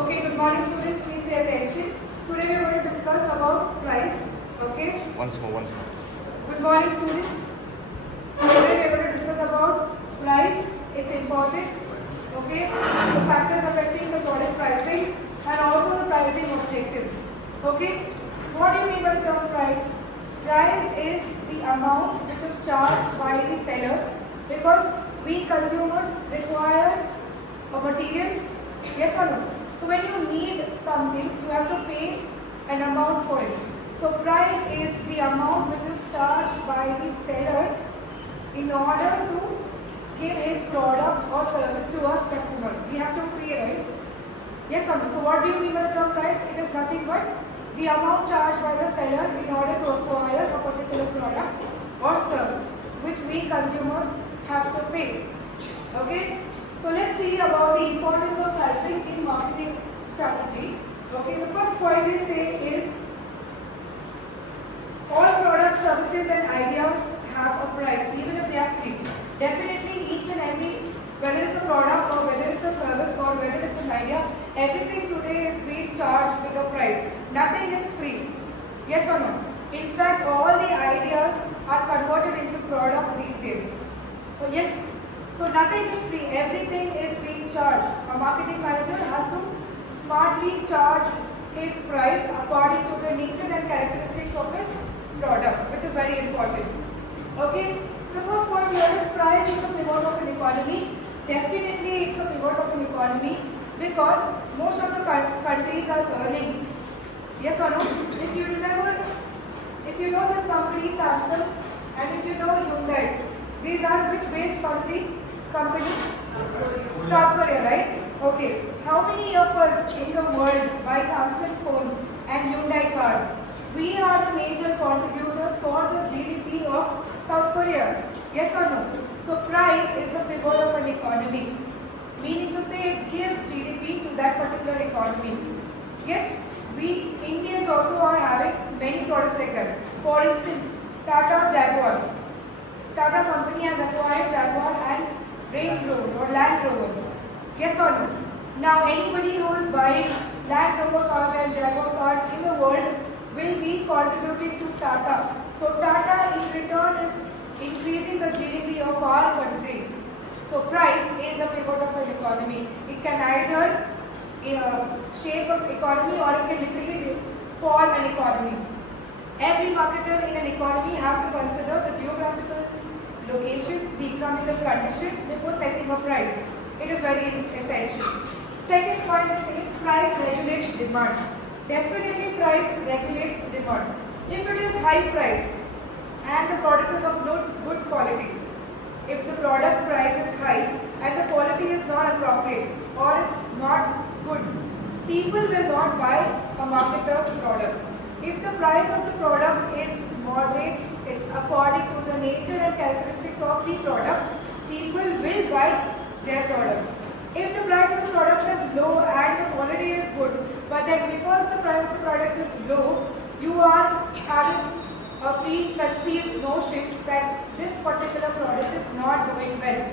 Okay, good morning students, please pay attention. Today we are going to discuss about price. Okay. Once more. Good morning students. Today we are going to discuss about price, its importance, okay, the factors affecting the product pricing and also the pricing objectives. Okay. What do you mean by the term price? Price is the amount which is charged by the seller because we consumers require a material. Yes or no? So when you need something, you have to pay an amount for it. So price is the amount which is charged by the seller in order to give his product or service to us customers. We have to pay, right? Yes or no? So what do you mean by the term price? It is nothing but the amount charged by the seller in order to acquire a particular product or service which we consumers have to pay. Okay? So let's see about the importance of pricing in marketing strategy. Okay, the first point they say is all products, services and ideas have a price even if they are free. Definitely each and every, whether it's a product or whether it's a service or whether it's an idea, everything today is being charged with a price. Nothing is free. Yes or no? In fact, all the ideas are converted into products these days. So yes. So nothing is free, everything is being charged. A marketing manager has to smartly charge his price according to the nature and characteristics of his product, which is very important. Okay, so the first point here is price is the pivot of an economy. Definitely it's a pivot of an economy because most of the countries are earning. Yes or no? If you remember, if you know this company Samsung and if you know Hyundai, these are which based company? South Korea, right? Okay. How many of us in the world buy Samsung phones and Hyundai cars? We are the major contributors for the GDP of South Korea. Yes or no? So price is the pivot of an economy. Meaning to say it gives GDP to that particular economy. Yes, we Indians also are having many products like that. For instance, Tata Jaguar. Tata company has acquired Jaguar and Range Rover or Land Rover. Yes or no? Now anybody who is buying Land Rover cars and Jaguar cars in the world will be contributing to Tata. So Tata in return is increasing the GDP of our country. So price is a pivot of an economy. It can either shape an economy or it can literally form an economy. Every marketer in an economy have to consider the geographical location, the economical condition before setting a price. It is very essential. Second point is price regulates demand. Definitely price regulates demand. If it is high price and the product is of good quality, if the product price is high and the quality is not appropriate or it's not good, people will not buy a marketer's product. If the price of the product is moderate, it's according to the nature and characteristics of the product, people will buy their product. If the price of the product is low and the quality is good, but then because the price of the product is low, you are having a preconceived notion that this particular product is not doing well.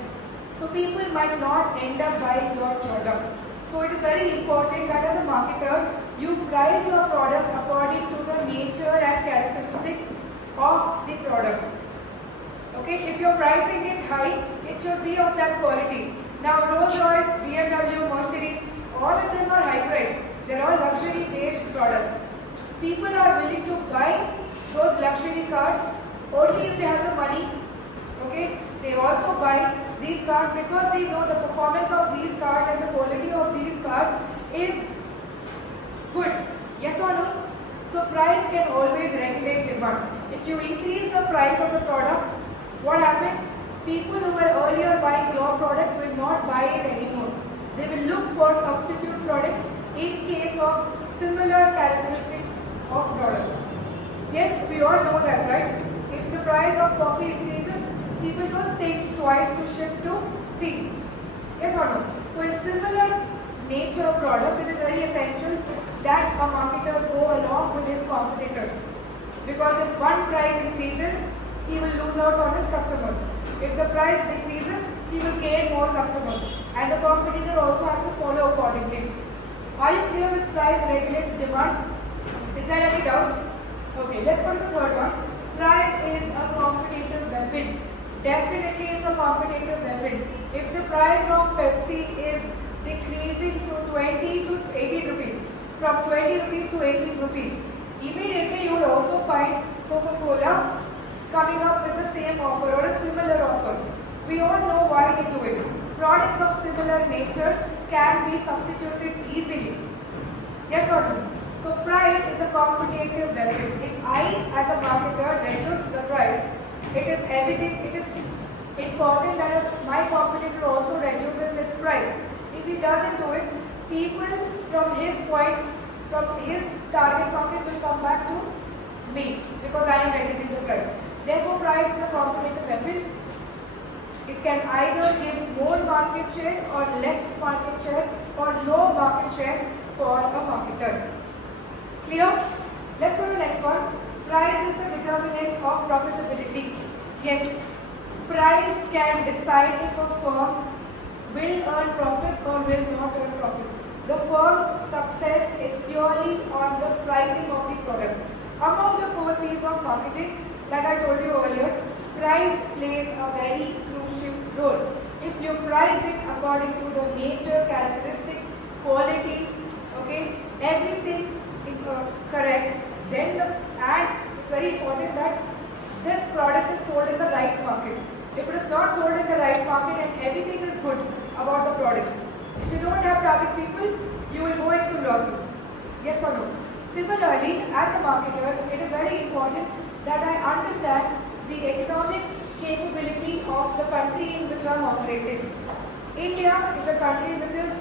So people might not end up buying your product. So it is very important that as a marketer, you price your product according to the nature and characteristics of the product. Okay, if you're pricing it high, it should be of that quality. Now Rolls-Royce, BMW, Mercedes, all of them are high priced. They're all luxury based products. People are willing to buy those luxury cars only if they have the money. Okay, they also buy these cars because they know the performance of these cars and the quality of these cars is good. Yes or no? So price can always regulate demand. If you increase the price of the product, what happens? People who were earlier buying your product will not buy it anymore. They will look for substitute products in case of similar characteristics of products. Yes, we all know that, right? If the price of coffee increases, people don't think twice to shift to tea. Yes or no? So in similar nature products, it is very essential that a marketer go along with his competitor. Because if one price increases, he will lose out on his customers. If the price decreases, he will gain more customers. And the competitor also have to follow accordingly. Are you price regulates demand. Is there any doubt? Okay, let's go to the third one. Price is a competitive weapon. Definitely it's a competitive weapon. If the price of Pepsi is decreasing to 20 to 18 rupees, from 20 rupees to 18 rupees, immediately you will also find Coca-Cola coming up with the same offer or a similar offer. We all know why they do it. Products of similar nature can be substituted easily. Yes or no? So price is a competitive weapon. If I as a marketer reduce the price, it is important that my competitor also reduces its price. If he doesn't do it, people from his target market will come back to me because I am reducing the price. Therefore, price is a competitive weapon. It can either give more market share or less market share or no market share for a marketer. Clear? Let's go to the next one. Price is the determinant of profitability. Yes, price can decide if a firm will earn profits or will not earn profits. The firm's success is purely on the pricing of the product. Among the 4 P's of marketing, like I told you earlier, price plays a very crucial role. If you price it according to the nature, characteristics, quality, okay, everything correct, then it's very important that this product is sold in the right market. If it is not sold in the right market and everything is good about the product, if you don't have target people, you will go into losses. Yes or no? Similarly, as a marketer, it is very important that I understand the economic capability of the country in which I am operating. India is a country which is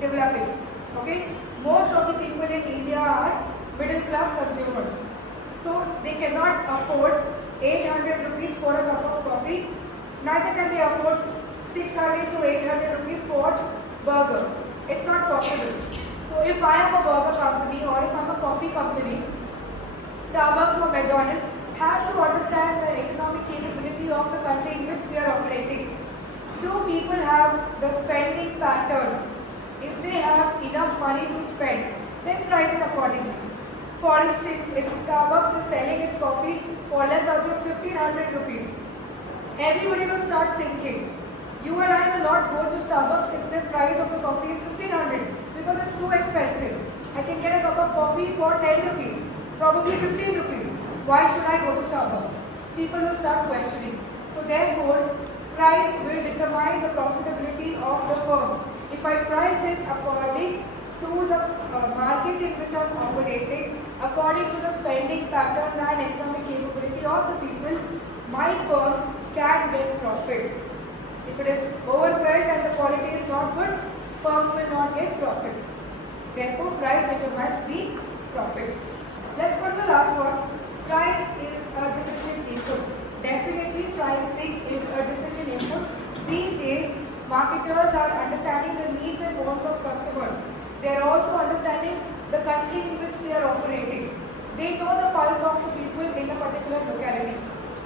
developing. Okay? Most of the people in India are middle class consumers. So they cannot afford 800 rupees for a cup of coffee. Neither can they afford 600 to 800 rupees for burger. It's not possible. So if I am a burger company or if I am a coffee company, Starbucks or McDonald's have to understand the economic capability of the country in which we are operating. Do people have the spending pattern? If they have enough money to spend, then price it accordingly. For instance, if Starbucks is selling its coffee for, let's assume, 1500 rupees, everybody will start thinking, you and I will not go to Starbucks if the price of the coffee is 1500 because it's too expensive. I can get a cup of coffee for 10 rupees, probably 15 rupees. Why should I go to Starbucks? People will start questioning. So therefore, price will determine the profitability of the firm. If I price it according to the market in which I am operating, according to the spending patterns and economic capability of the people, my firm can get profit. If it is overpriced and the quality is not good, firms will not get profit. Therefore, price determines the profit. Let's go to the last one. Price is a decision input. Definitely, pricing is a decision input. These days, marketers are understanding the needs and wants of customers. They are also understanding the country in which they are operating. They know the pulse of the people in a particular locality.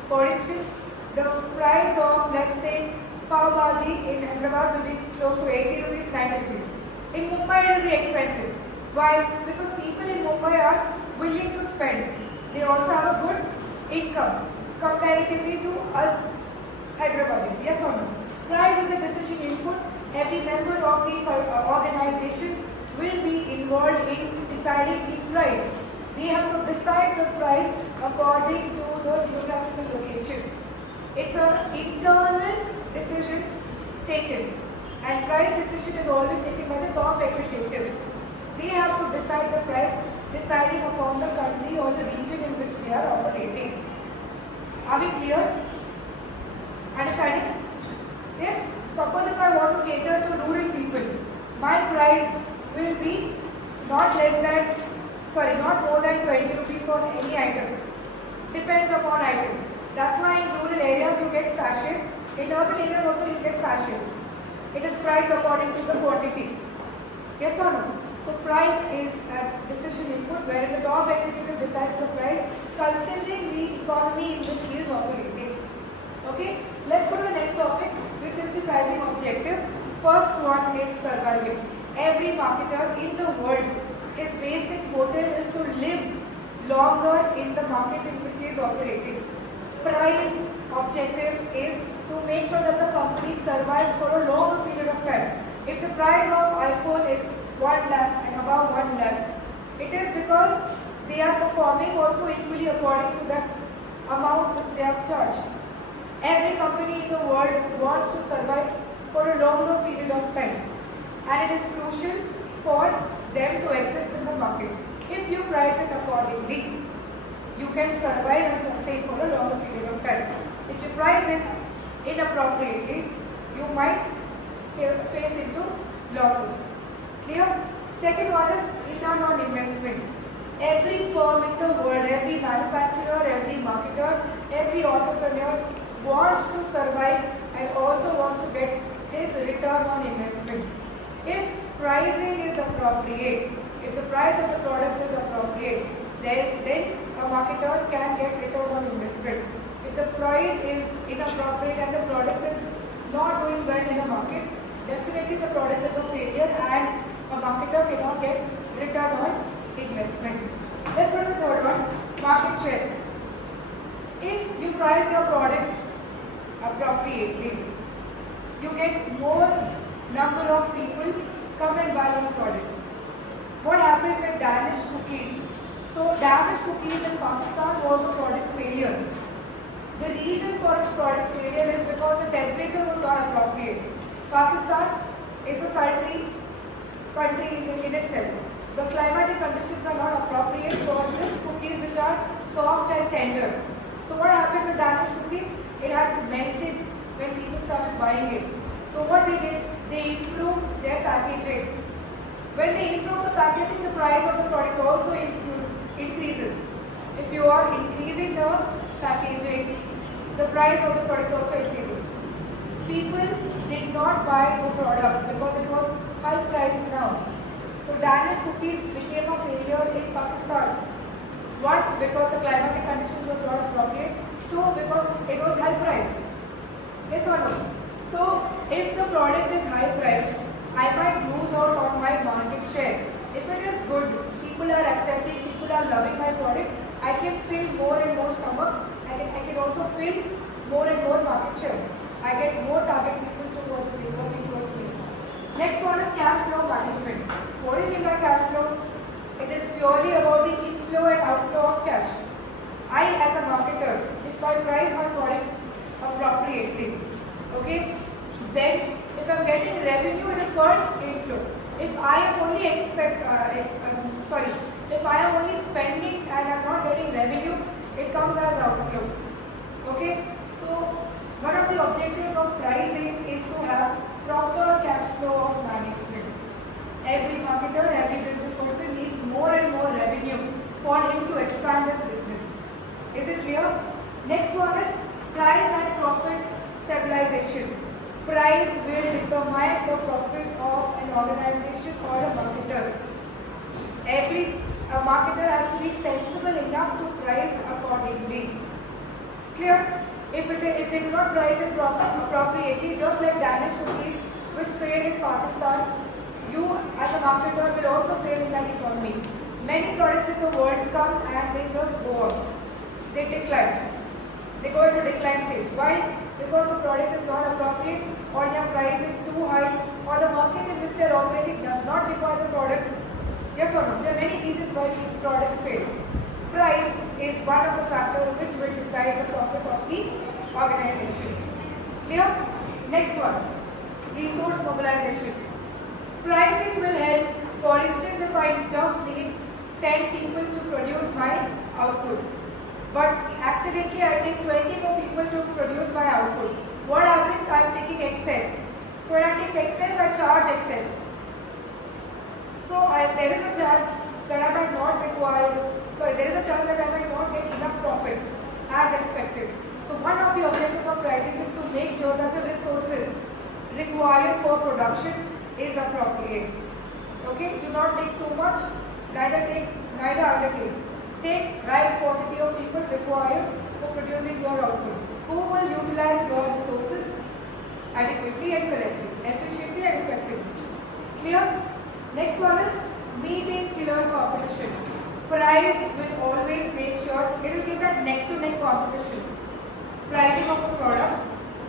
For instance, the price of, let's say, pav bhaji in Hyderabad will be close to 80 rupees, 90 rupees. In Mumbai, it will be expensive. Why? Because people in Mumbai are willing to spend. They also have a good income comparatively to us Hyderabadis. Yes or no? Price is a decision input. Every member of the organization will be involved in deciding the price. They have to decide the price according to the geographical location. It's an internal decision taken, and price decision is always taken by the top executive. They have to decide the price deciding upon the country or the region in which they are operating. Are we clear? Understanding? Yes? Suppose if I want to cater to rural people, my price will be not more than 20 rupees for any item. Depends upon item. That's why in rural areas you get sachets. In urban areas also you get sachets. It is priced according to the quantity. Yes or no? So price is a decision input where the top executive decides the price considering the economy in which he is operating. Okay? Let's go to the next topic, which is the pricing objective. First one is surviving. Every marketer in the world his basic motive is to live longer in the market in which he is operating. Price objective is to make sure that the company survives for a longer period of time. If the price of iPhone is 1 lakh and above 1 lakh, it is because they are performing also equally according to that amount which they have charged. Every company in the world wants to survive for a longer period of time, and it is crucial for them to exist in the market. If you price it accordingly, you can survive and sustain for a longer period of time. If you price it inappropriately, you might face into losses. Clear? Second one is return on investment. Every firm in the world, every manufacturer, every marketer, every entrepreneur wants to survive and also wants to get his return on investment. If pricing is appropriate, if the price of the product is appropriate, then a marketer can get return on investment. If the price is inappropriate and the product is not doing well in the market, definitely the product is a failure and a marketer cannot get return on investment. Let's go to the third one, market share. If you price your product appropriately, you get more number of people come and buy your product. What happened with Danish cookies? So Danish cookies in Pakistan was a product failure. The reason for its product failure is because the temperature was not appropriate. Pakistan is a sultry country in itself. The climatic conditions are not appropriate for these cookies which are soft and tender. So what happened with Danish cookies? It had melted when people started buying it. So what they did, they improved their packaging. When they improve the packaging, the price of the product also increases. If you are increasing the packaging, the price of the product also increases. People did not buy the products because it was high priced now. So Danish cookies became a failure in Pakistan. One, because the climatic conditions were not appropriate. Two, because it was high priced. Yes or no? So if the product is high priced, I might lose out on my market share. If it is good, people are accepting, people are loving my product, I can fill more and more stomach. I can also fill more and more market shares. I get more target people towards me, working towards me. Next one is cash flow management. What do you mean by cash flow? It is purely about the inflow and outflow of cash. I, as a marketer, if I price my product appropriately, okay, then if I am getting revenue, it is called inflow. If I am only if I am only spending and I am not getting revenue, it comes as outflow. Okay, so one of the objectives of pricing is to have proper cash flow of management. Every marketer, every business person needs more and more revenue for him to expand his business. Is it clear? Next one is price and profit stabilization. Price will determine the profit of an organization or a marketer. Every marketer has to be sensible enough to price accordingly. Clear? If they do not price it appropriately, just like Danish cookies which failed in Pakistan, you as a marketer will also fail in that economy. Many products in the world come and they just go up. They decline. They go into decline stage. Why? Because the product is not appropriate, or they are priced it too high, or the market in which they are operating does not require the product. Yes or no? There are many reasons why the product failed. Price is one of the factors which will decide the profit of the organization. Clear? Next one, resource mobilization. Pricing will help. For instance, if I just need 10 people to produce my output, but accidentally I take 20 more people to produce my output, what happens? I am taking excess. So when I take excess, I charge excess. So there is a chance that I might not get enough profits as expected. So one of the objectives of pricing is to make sure that the resources required for production is appropriate. Okay, do not take too much, neither undertake. Take right quantity of people required for producing your output, who will utilize your resources adequately and correctly, efficiently and effectively. Clear? Next one is meeting killer price will always make sure it will give that neck-to-neck competition. Pricing of a product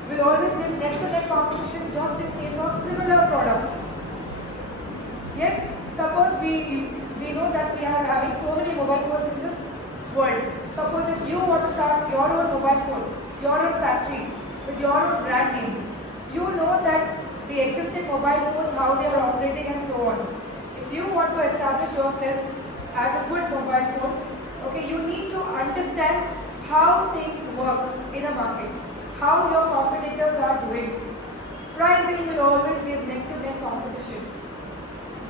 will always give neck-to-neck competition just in case of similar products. Yes, suppose we know that we are having so many mobile phones in this world. Suppose if you want to start your own mobile phone, your own factory, with your own brand name, you know that the existing mobile phones, how they are operating and so on. If you want to establish yourself as a good mobile phone, okay, you need to understand how things work in a market, how your competitors are doing. Pricing will always give neck-to-neck competition.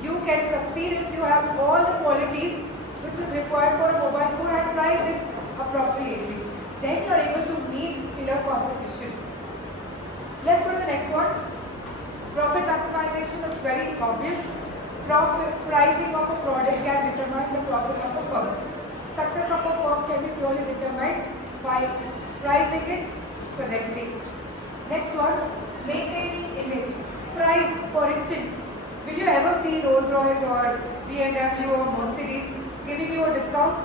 You can succeed if you have all the qualities which is required for a mobile phone and price it appropriately. Then you are able to meet killer competition. Let's go to the next one. Profit maximization looks very obvious. Pricing of a product can determine the profit of a firm. Success of a firm can be purely determined by pricing it correctly. Next one, maintaining image. Price, for instance, will you ever see Rolls Royce or BMW or Mercedes giving you a discount?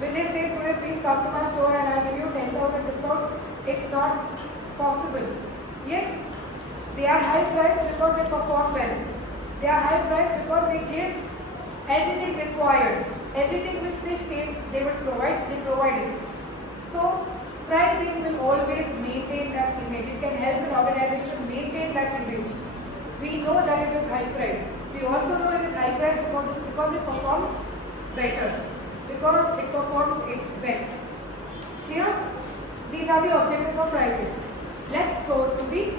Will they say today please come to my store and I'll give you 10,000 discount? It's not possible. Yes, they are high priced because they perform well. They are high priced because they give everything required. Everything which they state they will provide, they provide it. So, pricing will always maintain that image. It can help an organization maintain that image. We know that it is high priced. We also know it is high priced because it performs better. Because it performs its best. Clear? These are the objectives of pricing. Let's go to the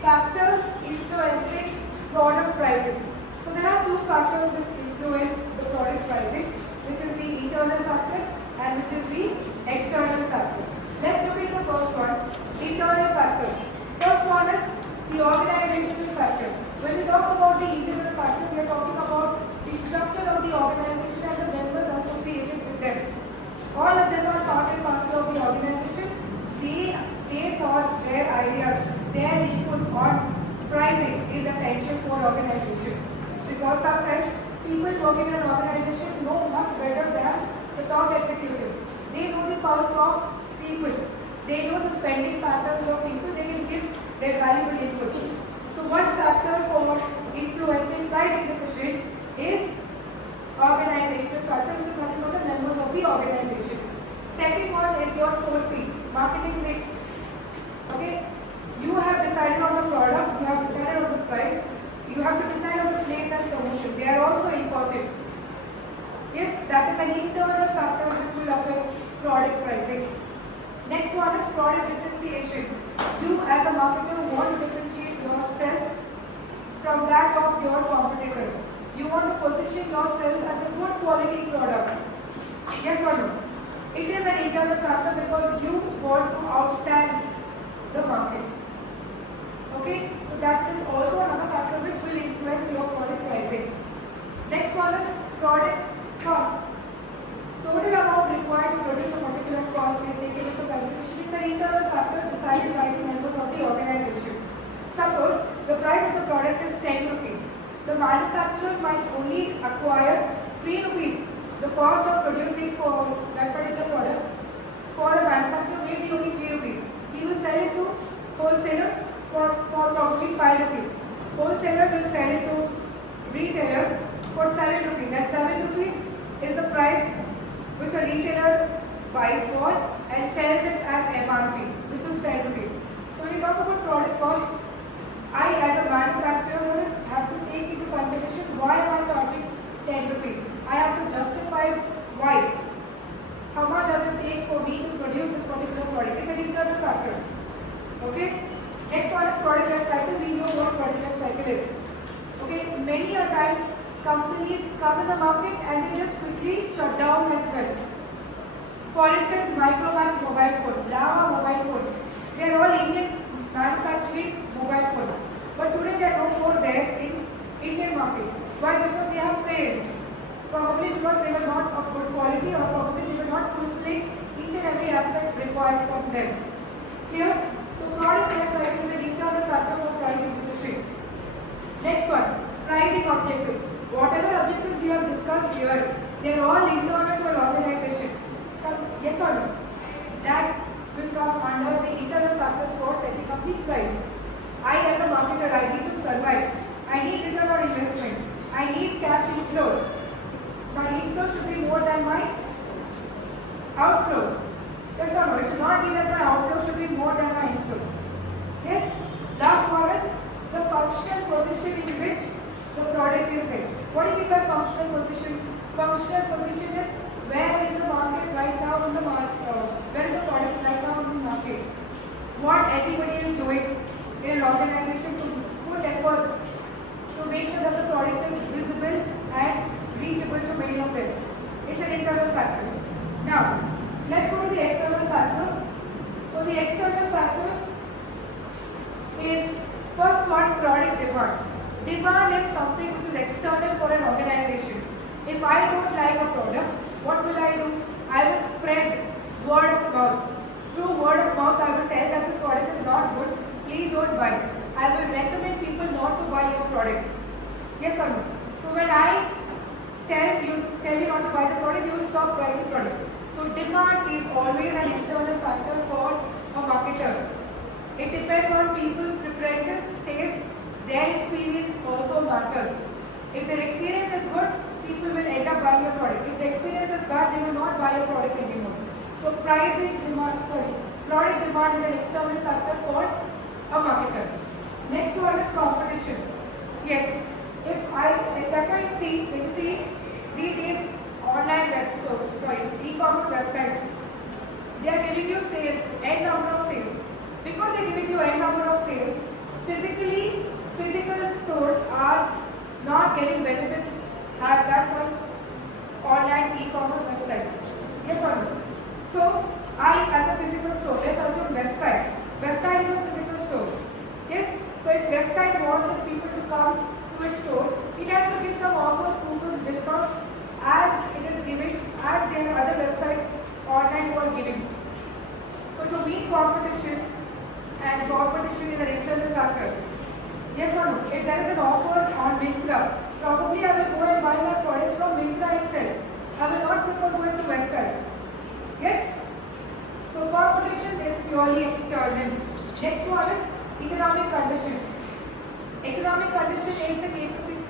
factors influencing product pricing. So there are two factors which influence the product pricing, which is the internal factor and which is the external factor. Let's look at the first one, internal factor. First one is the organizational factor. When we talk about the internal factor, we are talking about the structure of the organization and the members associated with them. All of them are part and parcel of the organization. Their thoughts, their ideas, their inputs on pricing is essential for organization. Because sometimes people working in an organization know much better than the top executive. They know the pulse of people. They know the spending patterns of people. They can give their valuable inputs. So one factor for influencing pricing decision is organizational factor, which is nothing but the members of the organization. Second one is your fourth piece, marketing mix. Okay, you have decided on the product, you have decided on the price, you have to decide on the place and promotion. They are also important. Yes, that is an internal factor which will affect product pricing. Next one is product differentiation. You as a marketer want to differentiate yourself from that of your competitor. You want to position yourself as a good quality product. Yes or no? It is an internal factor because you want to outstand the market. Okay, so that is also another factor which will influence your product pricing. Next one is product cost. Total amount required to produce a particular cost is taken into consideration. It's an internal factor decided by the members of the organization. Suppose the price of the product is 10 rupees. The manufacturer might only acquire 3 rupees. The cost of producing for that particular product for a manufacturer may be only 3 rupees. He will sell it to wholesalers for probably 5 rupees. Wholesaler will sell it to retailer for 7 rupees. And 7 rupees is the price which a retailer buys for and sells it at MRP, which is 10 rupees. So when you talk about product cost, I as a manufacturer have to take into consideration why am I charging 10 rupees. I have to justify why. How much does it take for me to produce this particular product? It's an internal factor. Okay. Next one is product life cycle. We know what product life cycle is. Okay. Many a times companies come in the market and they just quickly shut down and sell. For instance, Micromax mobile phone, Lava mobile phone. They are all Indian manufacturing mobile phones. But today they are no more there in Indian market. Why? Because they have failed. Probably because they were not of good quality or probably they were not fulfilling each and every aspect required from them. Clear? So product life cycle is an internal factor for pricing decision. Next one, pricing objectives. Whatever objectives we have discussed here, They are all internal to an organization. Yes or no? That will come under the internal factors for setting up the price. I as a marketer, I need to survive. I need return on investment. I need cash inflows. My inflows should be more than my outflows. Yes or no? It should not be that my outflows should be more than my inflows. Yes? Last one is the functional position in which the product is in. What do you mean by functional position? Functional position is where is the market right now in the market, where is the product right now in the market. What everybody is doing in an organization to put efforts to make sure that the product is visible and reachable to many of them. It's an internal factor. Now, let's go to the external factor. So the external factor is first one, product demand. Demand is something which is external for an organization. If I don't like a product, what will I do? I will spread word of mouth. Through word of mouth, I will tell that this product is not good. Please don't buy. I will recommend people not to buy your product. Yes or no? So when I tell you not to buy the product, you will stop buying the product. So demand is always an external factor for a marketer. It depends on people's preferences, taste, their experience also matters. If their experience is good, people will end up buying your product. If the experience is bad, they will not buy your product anymore. So product demand is an external factor for a marketer. Next one is competition. Yes, that's why when you see these days online web stores, e-commerce websites, they are giving you sales, n number of sales. Because they are giving you n number of sales, physical stores are not getting benefits as that was online e-commerce websites. Yes or no? So, I as a physical store, let's assume Westside. Westside is a physical store. Yes? So, if Westside wants people to come to its store, it has to give some offers, coupons, discount as it is giving, as there are other websites online who are giving. So, to meet competition, and competition is an external factor. Yes or no? If there is an offer on Myntra, probably I will go and buy my products from Myntra itself. I will not prefer going to Westside. Yes? So competition is purely external. Next one is economic condition. Economic condition is the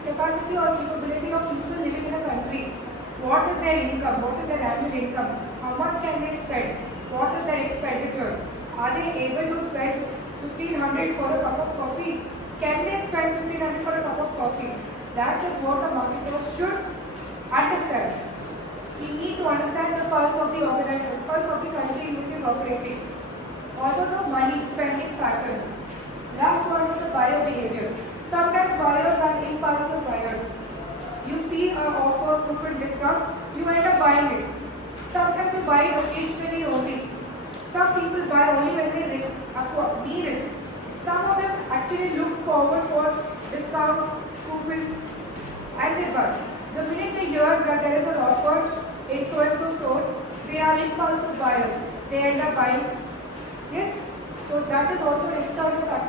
capacity or capability of people living in a country. What is their income? What is their annual income? How much can they spend? What is their expenditure? Are they able to spend 1500 for a cup of coffee? Can they spend 1500 for a cup of coffee? That is what a marketer should understand. You need to understand the pulse of the organization, pulse of the country in which is operating. Also the money spending patterns. Last one is the buyer behavior. Sometimes buyers are impulsive buyers. You see an offer, coupon, discount, you end up buying it. Sometimes you buy it occasionally only. Some people buy only when they need it. Some of them actually look forward for discounts, coupons, and they buy. The minute they hear that there is an offer in so-and-so store, they are impulsive buyers. They end up buying. Yes? So that is also an external factor.